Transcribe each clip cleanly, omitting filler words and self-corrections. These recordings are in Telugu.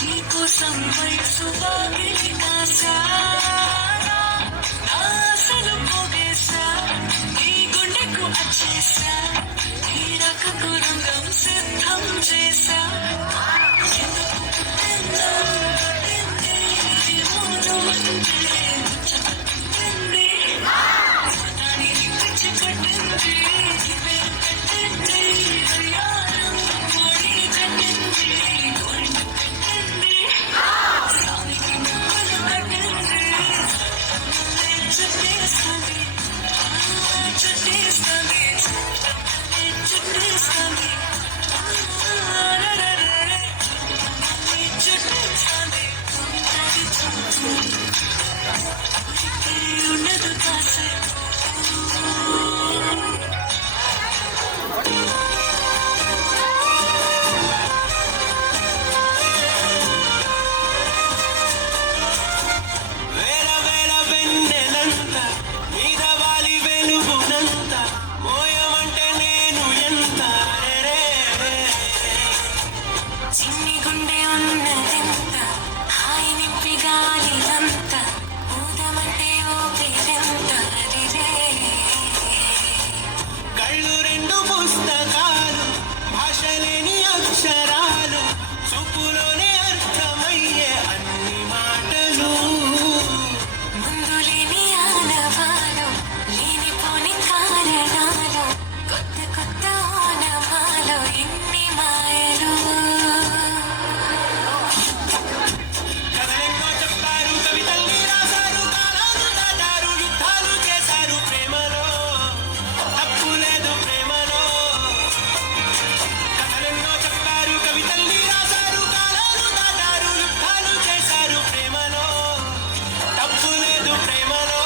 నీకోసం వయసు వాకిలి కాసా నా అసలు పోగేసా నీ గుండెకు అచ్చేసా నీ రకకు రంగం సిద్ధం చేసా ఎందుకు పుట్టిందో పుట్టింది ఈ రోజు అంటే ముచ్చటపట్టింది దానిని పిచ్చి పట్టింది పేరు పెట్టింది హరియారం మోడి కట్టింది ఉండదు కాసేపు చిన్ని గుండె ఉన్నదెంత హాయి నింపి గాలిలంత ఊదమంటే ఊపిరెంత అదిరే కళ్ళు రెండు పుస్తకాలు భాష లేని అక్షరాలు చూపులోనే అర్థమయ్యే అన్ని మాటలు ముందు లేని ఆనవాలు లేనిపోని కారణాలు కొత్త కొత్త ఓనమాలు ఇన్ని మాయలు కథలెన్నో చెప్పారు కవితల్ని రాశారు కాలాలు దాటారు యుద్ధాలు చేశారు ప్రేమలో తప్పు లేదు ప్రేమలో కథలెన్నో చెప్పారు కవితల్ని రాశారు కాలాలు దాటారు యుద్ధాలు చేశారు ప్రేమలో తప్పు లేదు ప్రేమలో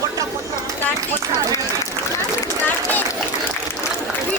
పొట్ట పొట్ట